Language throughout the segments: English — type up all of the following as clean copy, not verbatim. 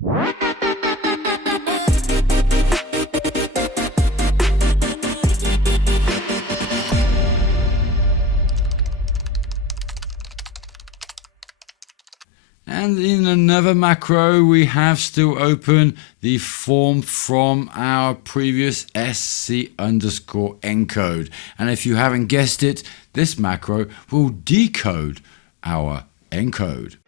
And in another macro, we have still open the form from our previous sc_encode. And if you haven't guessed it, this macro will decode our encode.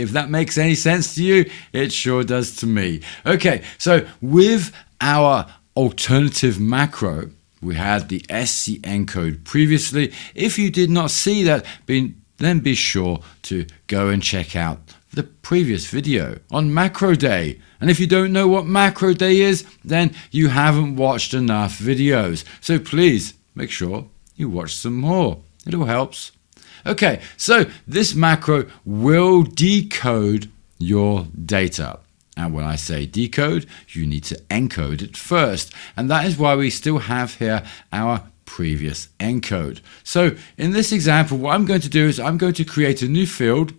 If that makes any sense to you, it sure does to me. Okay, so with our alternative macro, we had the SC encode previously. If you did not see that, then be sure to go and check out the previous video on macro day. And if you don't know what macro day is, then you haven't watched enough videos. So please make sure you watch some more. It all helps. Okay, so this macro will decode your data. And when I say decode, you need to encode it first. And that is why we still have here our previous encode. So in this example, what I'm going to do is I'm going to create a new field.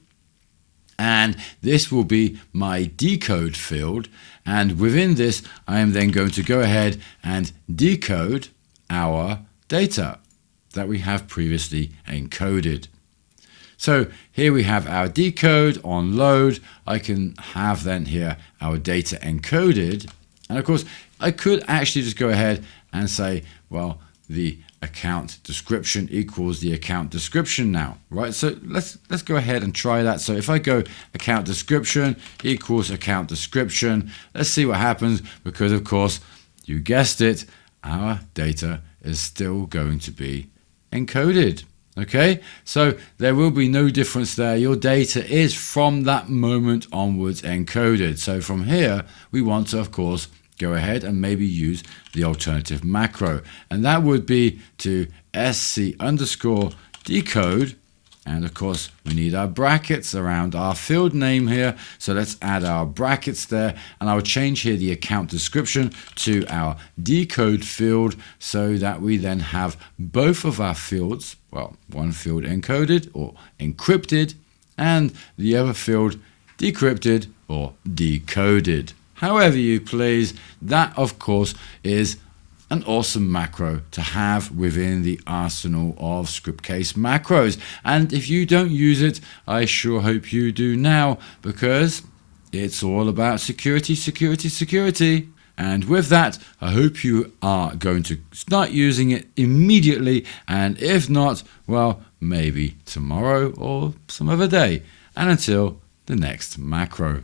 And this will be my decode field. And within this, I am then going to go ahead and decode our data that we have previously encoded. So here we have our decode on load. I can have then here our data encoded. And of course, I could actually just go ahead and say, well, the account description equals the account description now, right? So let's go ahead and try that. So if I go account description equals account description, let's see what happens, because of course, you guessed it, our data is still going to be encoded. Okay, so there will be no difference there. Your data is from that moment onwards encoded. So from here, we want to, of course, go ahead and maybe use the alternative macro. And that would be to sc_decode. And of course, we need our brackets around our field name here. So let's add our brackets there. And I'll change here the account description to our decode field so that we then have both of our fields, well, one field encoded or encrypted and the other field decrypted or decoded. However you please, that of course is an awesome macro to have within the arsenal of Scriptcase macros. And if you don't use it, I sure hope you do now, because it's all about security, security, security. And with that, I hope you are going to start using it immediately. And if not, well, maybe tomorrow or some other day. And until the next macro.